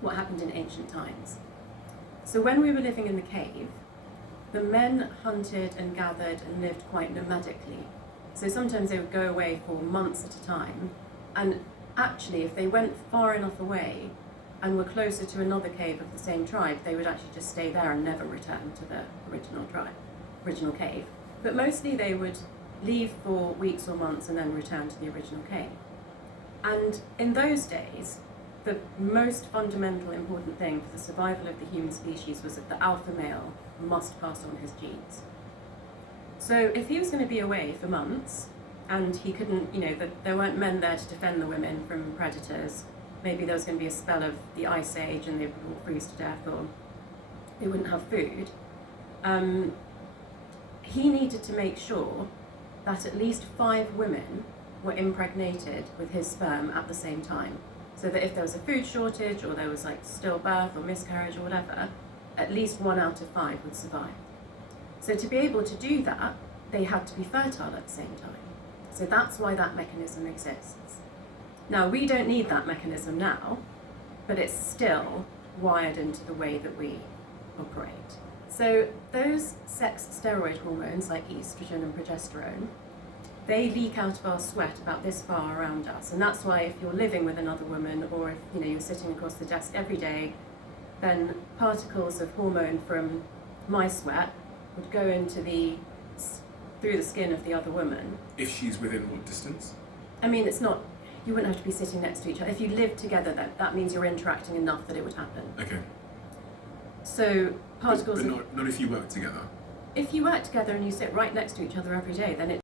what happened in ancient times. So when we were living in the cave, the men hunted and gathered and lived quite nomadically. So sometimes they would go away for months at a time, and actually if they went far enough away and were closer to another cave of the same tribe, they would actually just stay there and never return to the original cave. But mostly they would leave for weeks or months and then return to the original cave. And in those days, the most fundamental important thing for the survival of the human species was that the alpha male must pass on his genes. So if he was going to be away for months and he couldn't, there weren't men there to defend the women from predators, maybe there was going to be a spell of the ice age and they would all freeze to death or they wouldn't have food, he needed to make sure that at least 5 women were impregnated with his sperm at the same time. So that if there was a food shortage or there was like stillbirth or miscarriage or whatever, at least 1 out of 5 would survive. So to be able to do that, they had to be fertile at the same time. So that's why that mechanism exists. Now, we don't need that mechanism now, but it's still wired into the way that we operate. So those sex steroid hormones like estrogen and progesterone, they leak out of our sweat about this far around us. And that's why if you're living with another woman or if you're sitting across the desk every day, then particles of hormone from my sweat would go through the skin of the other woman. If she's within what distance? I mean, you wouldn't have to be sitting next to each other. If you live together, that means you're interacting enough that it would happen. Okay. So particles... But not if you work together. If you work together and you sit right next to each other every day, then it